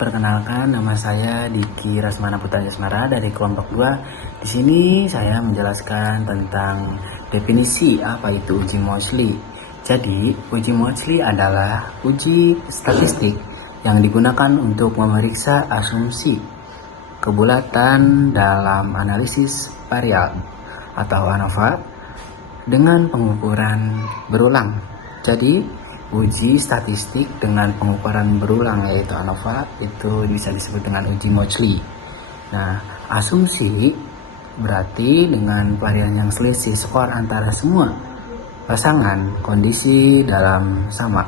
perkenalkan, nama saya Diki Rasmana Putra Jasmara dari kelompok 2. Di sini saya menjelaskan tentang definisi apa itu uji Moseley. Jadi, uji Moseley adalah uji statistik yang digunakan untuk memeriksa asumsi kebulatan dalam analisis variabel atau ANOVA dengan pengukuran berulang. Jadi, uji statistik dengan pengukuran berulang yaitu ANOVA itu bisa disebut dengan uji Moseley. Nah, asumsi berarti dengan varian yang selisih skor antara semua pasangan kondisi dalam sama.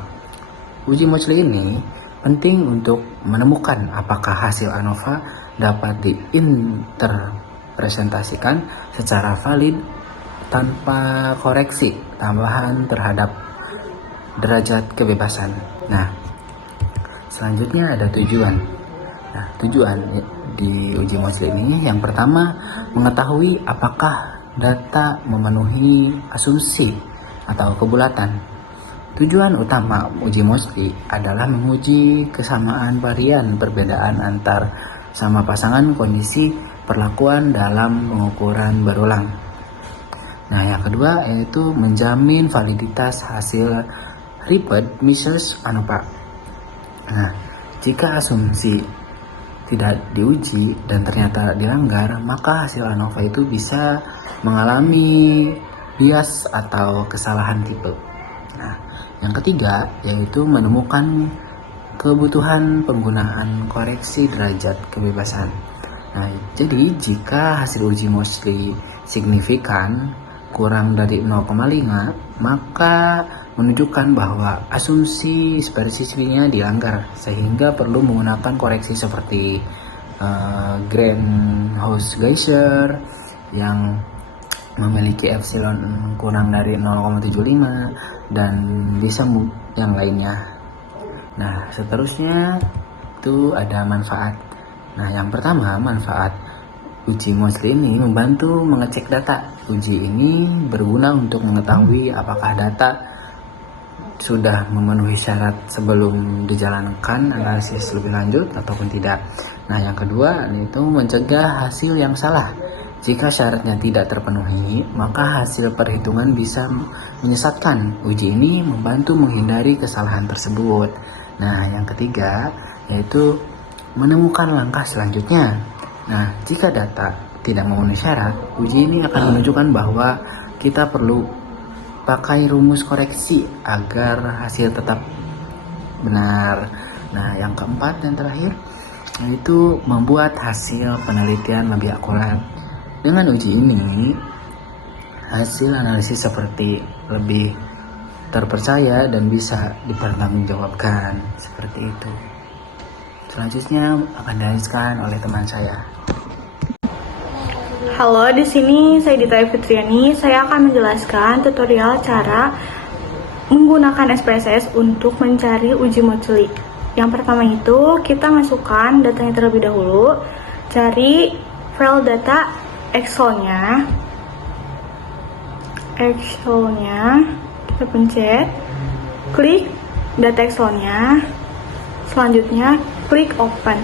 Uji Moseley ini penting untuk menemukan apakah hasil ANOVA dapat diinterpresentasikan secara valid tanpa koreksi tambahan terhadap derajat kebebasan. Nah, selanjutnya ada tujuan. Nah, tujuan di uji Moseley ini yang pertama mengetahui apakah data memenuhi asumsi atau kebulatan. Tujuan utama uji Moseley adalah menguji kesamaan varian perbedaan antar sama pasangan kondisi perlakuan dalam pengukuran berulang. Nah, yang kedua yaitu menjamin validitas hasil repeat measures ANOVA. Nah, jika asumsi tidak diuji dan ternyata dilanggar, maka hasil ANOVA itu bisa mengalami bias atau kesalahan tipe. Nah, yang ketiga yaitu menemukan kebutuhan penggunaan koreksi derajat kebebasan. Nah, jadi jika hasil uji Moseley signifikan kurang dari 0,5, maka menunjukkan bahwa asumsi spesifisnya dilanggar sehingga perlu menggunakan koreksi seperti Greenhouse-Geiser yang memiliki epsilon kurang dari 0,75 dan bisa yang lainnya. Nah, seterusnya itu ada manfaat. Nah, yang pertama manfaat uji Moseley ini membantu mengecek data. Uji ini berguna untuk mengetahui apakah data sudah memenuhi syarat sebelum dijalankan analisis lebih lanjut ataupun tidak. Nah, yang kedua itu mencegah hasil yang salah. Jika syaratnya tidak terpenuhi, maka hasil perhitungan bisa menyesatkan. Uji ini membantu menghindari kesalahan tersebut. Nah, yang ketiga yaitu menemukan langkah selanjutnya. Nah, jika data tidak memenuhi syarat, uji ini akan menunjukkan bahwa kita perlu pakai rumus koreksi agar hasil tetap benar. Nah, yang keempat dan terakhir yaitu membuat hasil penelitian lebih akurat. Dengan uji ini, hasil analisis seperti lebih terpercaya dan bisa dipertanggungjawabkan. Seperti itu. Selanjutnya akan dijelaskan oleh teman saya. Halo, di sini saya Dita Fitriani. Saya akan menjelaskan tutorial cara menggunakan SPSS untuk mencari uji Moseley. Yang pertama itu kita masukkan datanya terlebih dahulu, cari file data Excelnya, kita pencet, klik data Excelnya, selanjutnya klik open.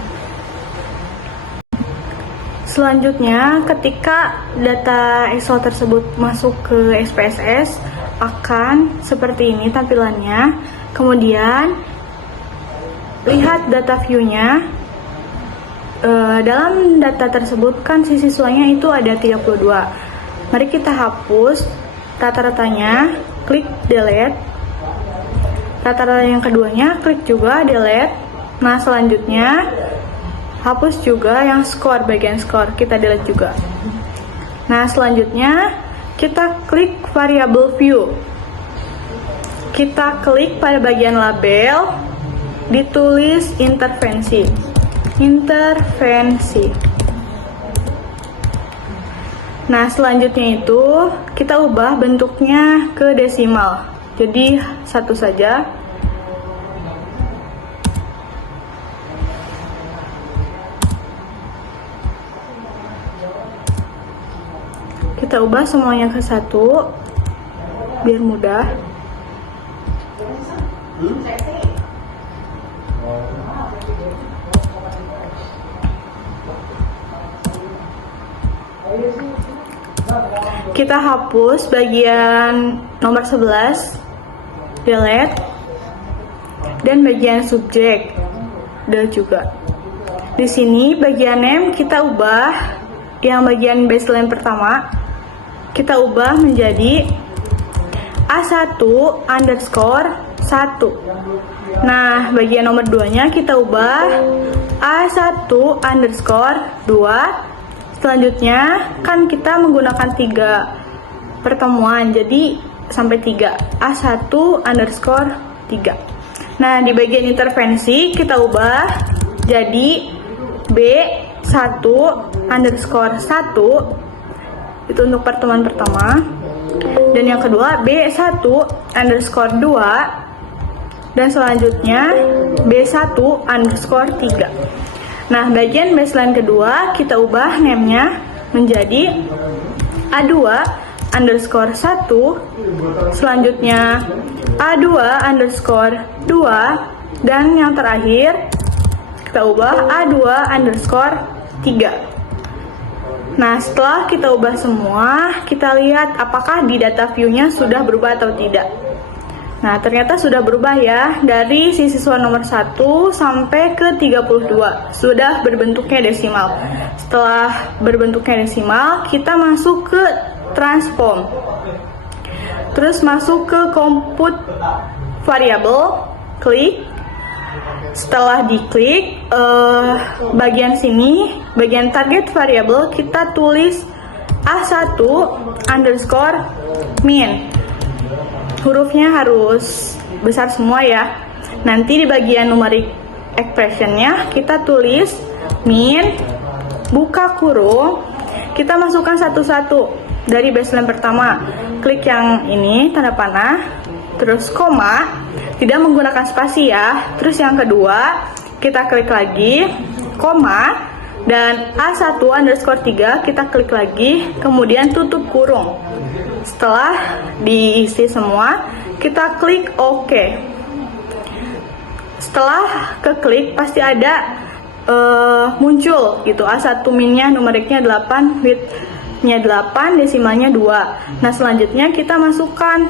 Selanjutnya, ketika data Excel tersebut masuk ke SPSS, akan seperti ini tampilannya. Kemudian, lihat data view-nya. Dalam data tersebut kan sisi siswanya itu ada 32. Mari kita hapus rata-ratanya, klik delete. Rata-rata yang keduanya, klik juga delete. Nah, selanjutnya hapus juga yang skor, bagian skor, kita delete juga. Nah, selanjutnya kita klik variable view. Kita klik pada bagian label, ditulis intervensi. Nah, selanjutnya itu kita ubah bentuknya ke desimal. Jadi satu saja. Kita ubah semuanya ke 1 biar mudah. Kita hapus bagian nomor 11, delete, dan bagian subjek, delete juga. Di sini bagian name kita ubah, yang bagian baseline pertama kita ubah menjadi A1 underscore 1. Nah, bagian nomor 2-nya kita ubah A1 underscore 2. Selanjutnya kan kita menggunakan 3 pertemuan, jadi sampai 3. A1 underscore 3. Nah, di bagian intervensi kita ubah jadi B1 underscore 1. Itu untuk pertemuan pertama. Dan yang kedua B1 underscore 2. Dan selanjutnya B1 underscore 3. Nah, bagian baseline kedua kita ubah name-nya menjadi A2 underscore 1. Selanjutnya A2 underscore 2. Dan yang terakhir kita ubah A2 underscore 3. Nah, setelah kita ubah semua, kita lihat apakah di data view-nya sudah berubah atau tidak. Nah, ternyata sudah berubah ya, dari siswa nomor 1 sampai ke 32, sudah berbentuknya desimal. Setelah berbentuknya desimal, kita masuk ke transform. Terus masuk ke compute variable, klik. Setelah diklik, bagian sini, bagian target variable, kita tulis A1 underscore min. Hurufnya harus besar semua ya. Nanti di bagian numeric expression-nya, kita tulis min, buka kurung, kita masukkan satu-satu dari baseline pertama. Klik yang ini, tanda panah, terus koma, tidak menggunakan spasi ya. Terus yang kedua, kita klik lagi, koma, dan A1 underscore 3 kita klik lagi, kemudian tutup kurung. Setelah diisi semua, kita klik OK. Setelah keklik, pasti ada muncul gitu, A1 minnya numeriknya 8, widthnya 8, desimalnya 2. Nah, selanjutnya kita masukkan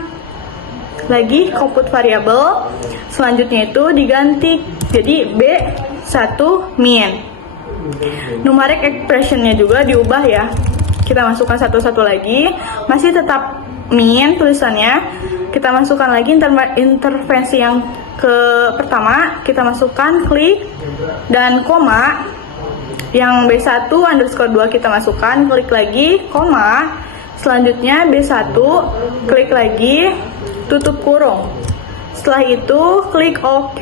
lagi compute variable, selanjutnya itu diganti jadi B1 min. Numeric expression-nya juga diubah ya. Kita masukkan satu-satu lagi, masih tetap min tulisannya. Kita masukkan lagi intervensi yang ke pertama, kita masukkan klik dan koma. Yang B1 underscore 2 kita masukkan, klik lagi, koma. Selanjutnya B1, klik lagi, tutup kurung. Setelah itu klik OK.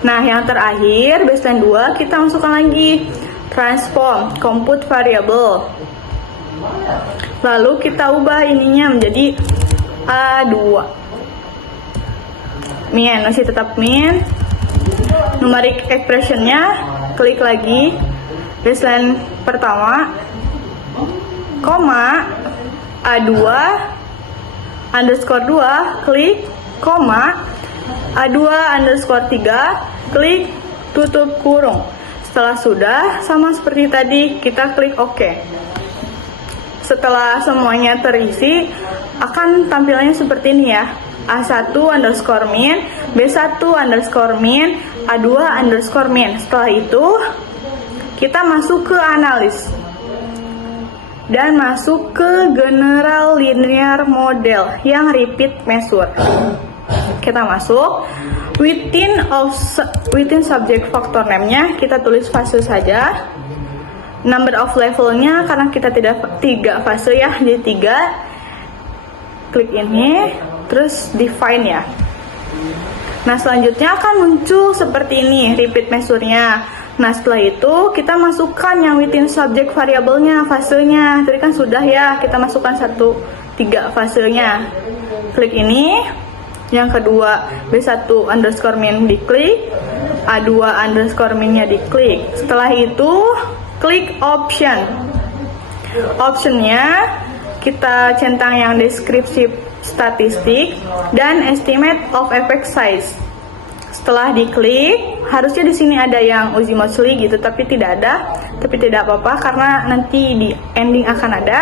Nah, yang terakhir baseline 2 kita masukkan lagi transform compute variable. Lalu kita ubah ininya menjadi A2 min, masih tetap min. Numeric expression-nya klik lagi baseline pertama, koma, A2 underscore 2, klik, koma, A2 underscore 3, klik, tutup kurung. Setelah sudah, sama seperti tadi, kita klik OK. Setelah semuanya terisi, akan tampilannya seperti ini ya. A1 underscore min, B1 underscore min, A2 underscore min. Setelah itu, kita masuk ke analis dan masuk ke general linear model yang repeat measure. Kita masuk within subject factor name-nya kita tulis fase saja. Number of level-nya karena kita tidak 3 fase ya, jadi 3. Klik ini, terus define ya. Nah, selanjutnya akan muncul seperti ini repeat measure-nya. Nah, setelah itu kita masukkan yang within subject variable-nya, fasenya. Tadi kan sudah ya, kita masukkan 3 fasenya. Klik ini. Yang kedua, B1 underscore min diklik, A2 underscore minnya diklik. Setelah itu, klik option. Optionnya kita centang yang deskripsi statistik dan estimate of effect size. Setelah diklik, harusnya di sini ada yang uji mostly gitu, tapi tidak ada. tapi tidak apa-apa karena nanti di ending akan ada.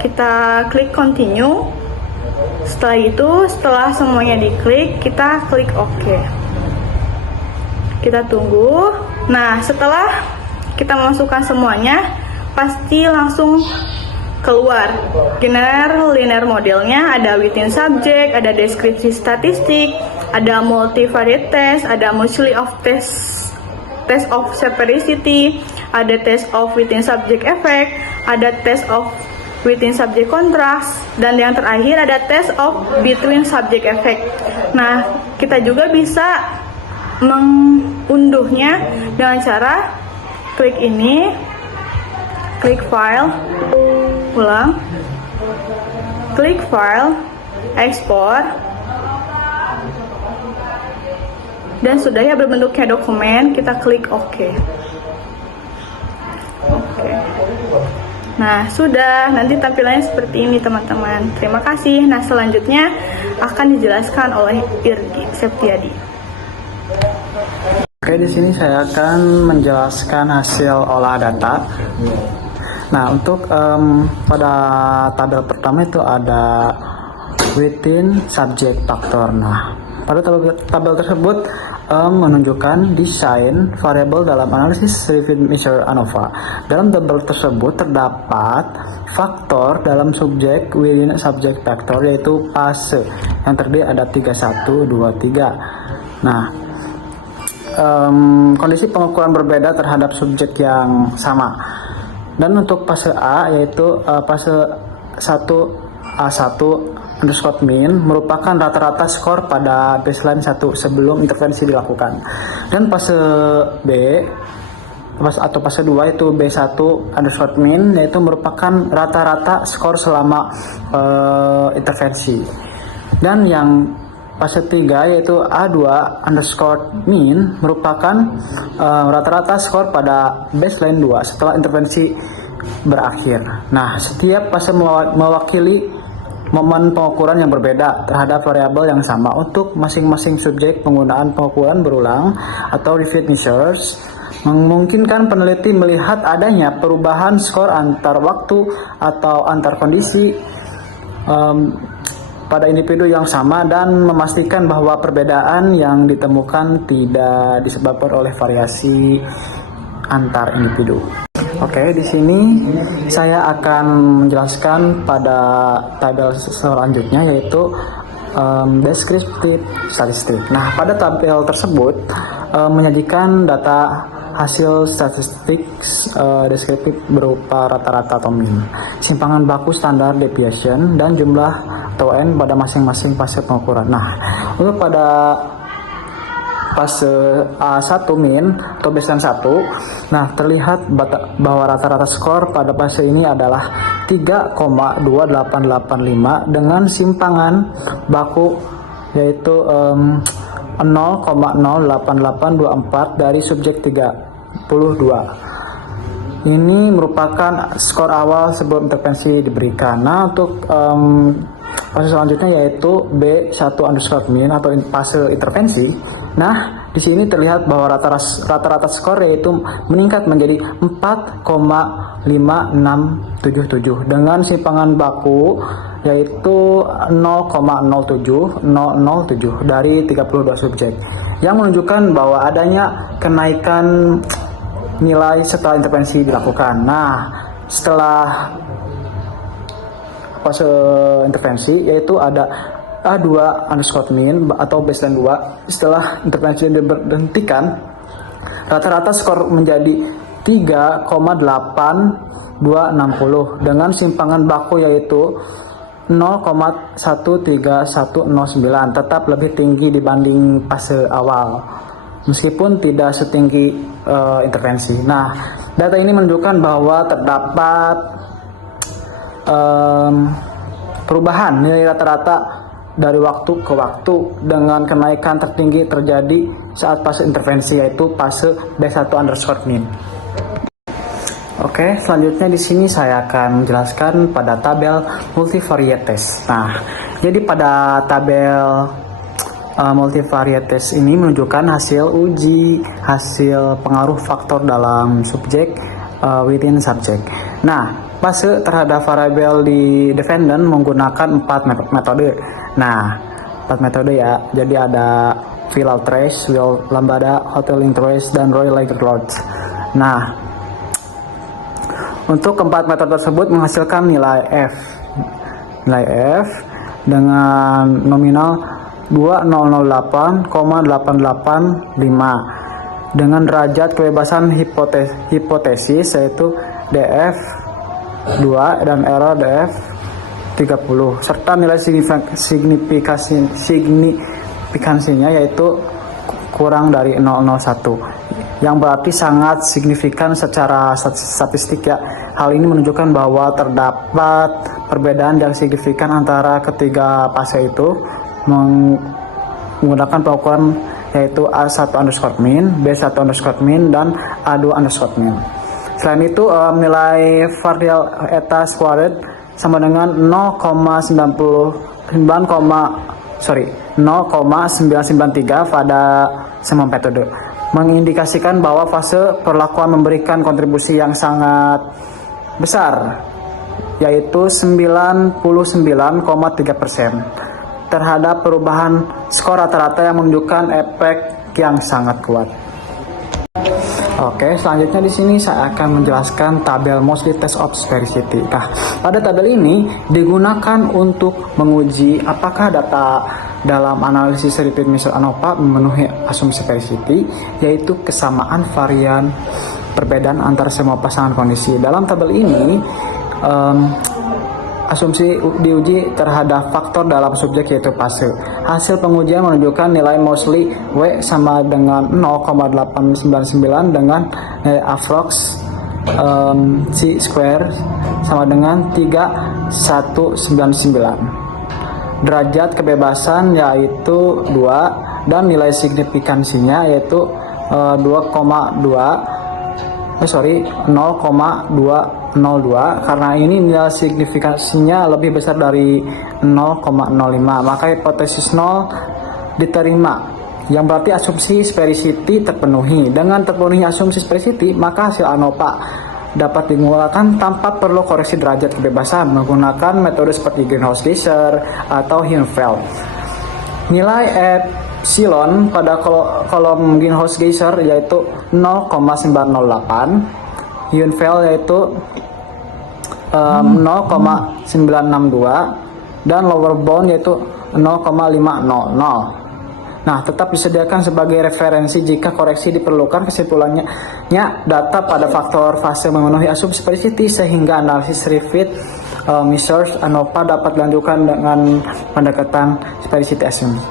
Kita klik continue. Setelah itu, setelah semuanya diklik, kita klik OK. Kita tunggu. Nah, setelah kita masukkan semuanya, pasti langsung keluar generate linear modelnya. Ada within subject, ada deskripsi statistik, ada multivariate test, ada mutually of test of severity, ada test of within subject effect, ada test of within subject contrast, dan yang terakhir ada test of between subject effect. Nah, kita juga bisa mengunduhnya dengan cara klik ini, klik file, ulang, klik file, ekspor, dan sudah ya berbentuknya dokumen. Kita klik OK. Nah, sudah, nanti tampilannya seperti ini teman-teman. Terima kasih. Nah, selanjutnya akan dijelaskan oleh Irgi Septiadi. Oke, di sini saya akan menjelaskan hasil olah data. Nah, untuk pada tabel pertama itu ada within subject factor. Nah, pada tabel tersebut menunjukkan desain variabel dalam analisis review measure ANOVA. Dalam tabel tersebut terdapat faktor dalam subjek within subject factor, yaitu fase yang terdiri ada 3, 1, 2, 3. Nah, kondisi pengukuran berbeda terhadap subjek yang sama. Dan untuk fase A, yaitu fase 1A1 underscore min, merupakan rata-rata skor pada baseline 1 sebelum intervensi dilakukan. Dan fase B atau fase 2 itu B1 underscore min, yaitu merupakan rata-rata skor selama intervensi. Dan yang fase 3 yaitu A2 underscore min merupakan rata-rata skor pada baseline 2 setelah intervensi berakhir. Nah, setiap fase mewakili momen pengukuran yang berbeda terhadap variabel yang sama. Untuk masing-masing subjek, penggunaan pengukuran berulang atau repeat measures memungkinkan peneliti melihat adanya perubahan skor antar waktu atau antar kondisi pada individu yang sama, dan memastikan bahwa perbedaan yang ditemukan tidak disebabkan oleh variasi antar individu. Oke, di sini saya akan menjelaskan pada tabel selanjutnya, yaitu descriptive statistik. Nah, pada tabel tersebut menyajikan data hasil statistik deskriptif berupa rata-rata atau min, simpangan baku standar deviation, dan jumlah atau n pada masing-masing fase pengukuran. Nah, untuk pada fase A1 min atau baseline 1, nah terlihat bahwa rata-rata skor pada fase ini adalah 3,2885 dengan simpangan baku yaitu 0,08824 dari subjek 32. Ini merupakan skor awal sebelum intervensi diberikan. Nah, untuk fase selanjutnya yaitu B1 underscore min atau fase intervensi. Nah, di sini terlihat bahwa rata-rata skor yaitu meningkat menjadi 4,5677 dengan simpangan baku yaitu 0,07007 dari 32 subjek, yang menunjukkan bahwa adanya kenaikan nilai setelah intervensi dilakukan. Nah, setelah fase intervensi yaitu ada A2 underscore min atau baseline 2. Setelah intervensi diberhentikan, rata-rata skor menjadi 3,8260 dengan simpangan baku yaitu 0,13109, tetap lebih tinggi dibanding fase awal meskipun tidak setinggi intervensi. Nah, data ini menunjukkan bahwa terdapat perubahan nilai rata-rata dari waktu ke waktu, dengan kenaikan tertinggi terjadi saat fase intervensi yaitu fase B1 underscore min. Oke, selanjutnya di sini saya akan menjelaskan pada tabel multivariate test. Nah, jadi pada tabel multivariate test ini menunjukkan hasil uji, hasil pengaruh faktor dalam subjek, within subject. Nah, fase terhadap variabel di defendant menggunakan 4 metode. Nah, 4 metode ya. Jadi ada Villal Trace, Will Lambda, Hotelling Trace, dan Roy Lager Lodge. Nah, untuk keempat metode tersebut menghasilkan nilai F. Nilai F dengan nominal 2008,885 dengan derajat kebebasan hipotesis yaitu DF 2 dan error DF 30 serta nilai signifikansinya yaitu kurang dari 0,01 yang berarti sangat signifikan secara statistik ya. Hal ini menunjukkan bahwa terdapat perbedaan yang signifikan antara ketiga fase itu menggunakan pengukuran yaitu A1_min, B1_min, dan A2_min. Selain itu, nilai varial eta squared sama dengan 0,993 pada semua metode, mengindikasikan bahwa fase perlakuan memberikan kontribusi yang sangat besar, yaitu 99,3% terhadap perubahan skor rata-rata yang menunjukkan efek yang sangat kuat. Oke, selanjutnya di sini saya akan menjelaskan tabel Moseley Test of Sphericity. Nah, pada tabel ini digunakan untuk menguji apakah data dalam analisis repeat measure ANOVA memenuhi asumsi sphericity, yaitu kesamaan varian perbedaan antara semua pasangan kondisi. Dalam tabel ini, asumsi diuji terhadap faktor dalam subjek yaitu fase. Hasil pengujian menunjukkan nilai Moseley W sama dengan 0,899 dengan nilai approx C square sama dengan 3199. Derajat kebebasan yaitu 2 dan nilai signifikansinya yaitu 0,202 karena ini nilai signifikansinya lebih besar dari 0,05, maka hipotesis 0 diterima, yang berarti asumsi sphericity terpenuhi. Dengan terpenuhi asumsi sphericity, maka hasil ANOVA dapat dimulakan tanpa perlu koreksi derajat kebebasan menggunakan metode seperti greenhouse geyser atau Hirschfeld. Nilai epsilon pada kolom greenhouse geyser yaitu 0,908, Hirschfeld yaitu 0,962 dan lower bound yaitu 0,500. Nah, tetap disediakan sebagai referensi jika koreksi diperlukan. Kesimpulannya, data pada faktor fase memenuhi asumsi sphericity sehingga analisis repeat measures ANOVA dapat dilanjutkan dengan pendekatan sphericity assumption.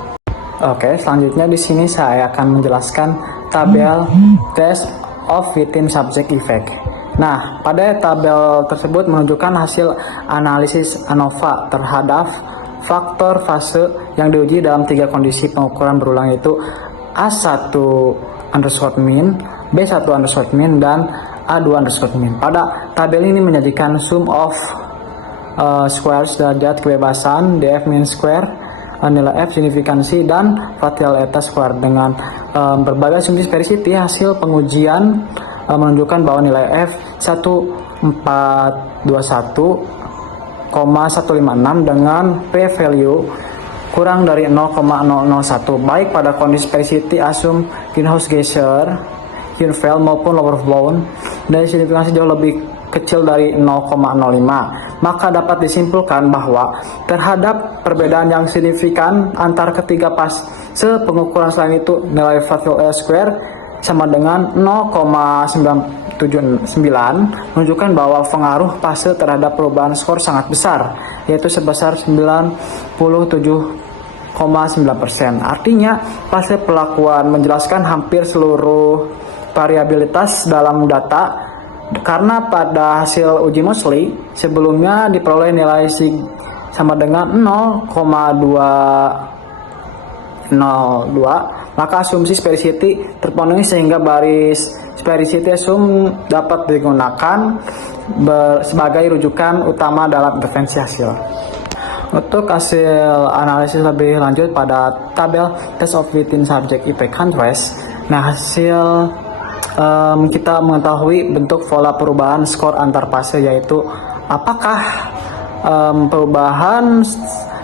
Oke, selanjutnya di sini saya akan menjelaskan tabel test of within subject effect. Nah, pada tabel tersebut menunjukkan hasil analisis ANOVA terhadap faktor fase yang diuji dalam 3 kondisi pengukuran berulang yaitu A1_min, B1_min, dan A2_min. Pada tabel ini menyajikan sum of squares derajat kebebasan, DF mean square, nilai F signifikansi, dan varial eta square. Dengan berbagai asumsi sphericity, hasil pengujian menunjukkan bahwa nilai F 1421,156 dengan p-value kurang dari 0,001 baik pada kondisi sphericity asum greenhouse geyser, Hirschfeld maupun lower bound, dan signifikansi jauh lebih kecil dari 0,05. Maka dapat disimpulkan bahwa terhadap perbedaan yang signifikan antar ketiga fase pengukuran selain itu nilai varial square sama dengan 0,979 menunjukkan bahwa pengaruh fase terhadap perubahan skor sangat besar, yaitu sebesar 97,9%. Artinya, fase pelakuan menjelaskan hampir seluruh variabilitas dalam data karena pada hasil uji Moseley sebelumnya diperoleh nilai sig sama dengan 0,202, maka asumsi sphericity terpenuhi sehingga baris sphericity assumption dapat digunakan sebagai rujukan utama dalam intervensi hasil. Untuk hasil analisis lebih lanjut pada tabel test of within subject effect contrast, nah hasil kita mengetahui bentuk pola perubahan skor antar fase, yaitu apakah perubahan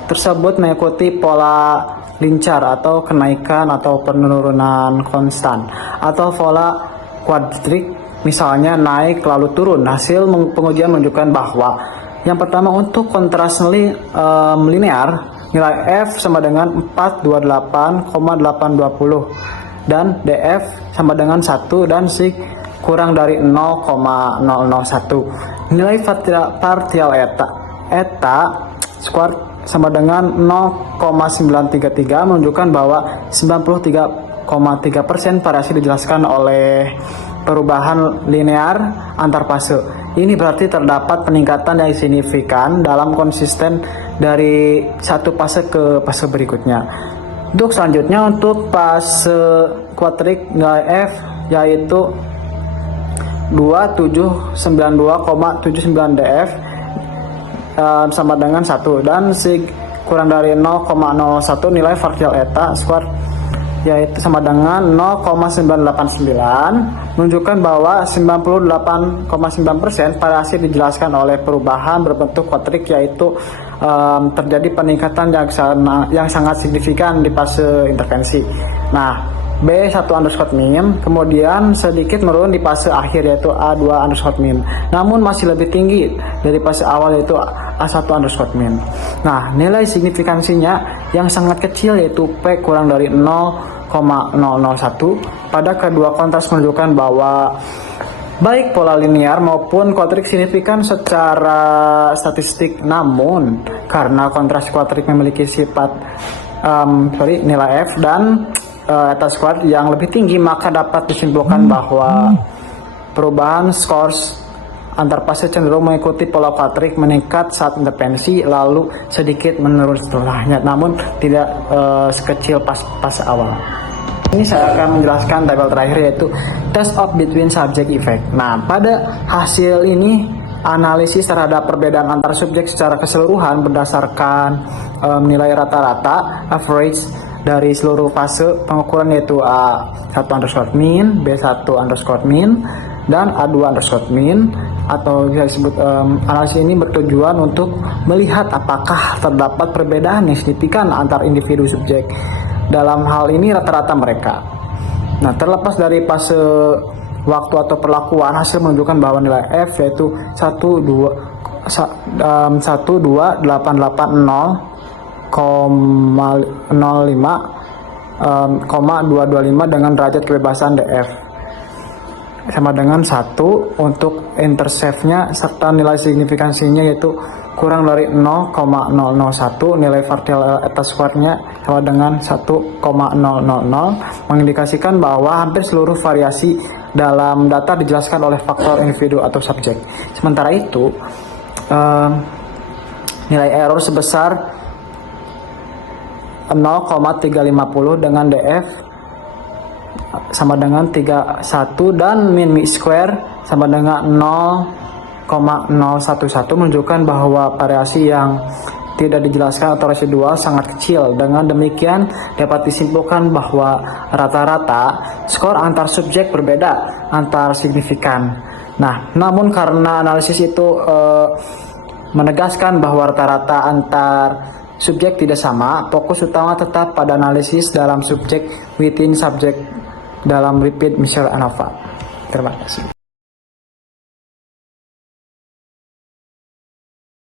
tersebut mengikuti pola linear atau kenaikan atau penurunan konstan, atau pola kuadrik, misalnya naik lalu turun. Hasil pengujian menunjukkan bahwa yang pertama untuk kontras linear, nilai F sama dengan 428,820 dan DF sama dengan 1 dan sig kurang dari 0,001. Nilai partial eta square sama dengan 0,933 menunjukkan bahwa 93,3% variasi dijelaskan oleh perubahan linear antar fase. Ini berarti terdapat peningkatan yang signifikan dalam konsisten dari satu fase ke fase berikutnya. Untuk selanjutnya, untuk fase kuadrik, nilai F yaitu 2792,79 DF sama dengan 1 dan sig kurang dari 0,01. Nilai partial eta square yaitu sama dengan 0,989 menunjukkan bahwa 98,9% variasi dijelaskan oleh perubahan berbentuk kuadrik, yaitu terjadi peningkatan yang sangat signifikan di fase intervensi. Nah, B1_min kemudian sedikit menurun di fase akhir yaitu A2_min, namun masih lebih tinggi dari fase awal yaitu A1_min. Nah, nilai signifikansinya yang sangat kecil yaitu P kurang dari 0,001 pada kedua kontras menunjukkan bahwa baik pola linear maupun kuadrik signifikan secara statistik, namun karena kontras kuadrik memiliki sifat nilai F dan eta square yang lebih tinggi, maka dapat disimpulkan bahwa perubahan skors antar fase cenderung mengikuti pola kuadrik, meningkat saat intervensi lalu sedikit menurun setelahnya, namun tidak sekecil pas fase awal. Ini saya akan menjelaskan tabel terakhir yaitu test of between subject effect. Nah, pada hasil ini analisis terhadap perbedaan antar subjek secara keseluruhan berdasarkan nilai rata-rata average dari seluruh fase pengukuran yaitu A1_min, B1_min, dan A2_min, atau bisa disebut analisis ini bertujuan untuk melihat apakah terdapat perbedaan yang signifikan antar individu subjek. Dalam hal ini rata-rata mereka. Nah, terlepas dari fase waktu atau perlakuan, hasil menunjukkan bahwa nilai F yaitu 12805,225 dengan derajat kebebasan DF sama dengan 1 untuk intercept-nya, serta nilai signifikansinya yaitu kurang dari 0,001. Nilai partial eta square-nya sama dengan 1,000, mengindikasikan bahwa hampir seluruh variasi dalam data dijelaskan oleh faktor individu atau subjek. Sementara itu, nilai error sebesar 0,350 dengan DF sama dengan 31 dan min square sama dengan 0,011 menunjukkan bahwa variasi yang tidak dijelaskan atau residual sangat kecil. Dengan demikian dapat disimpulkan bahwa rata-rata skor antar subjek berbeda antar signifikan. Nah, namun karena analisis itu menegaskan bahwa rata-rata antar subjek tidak sama, fokus utama tetap pada analisis dalam subjek within subject dalam repeat Michel ANOVA. Terima kasih.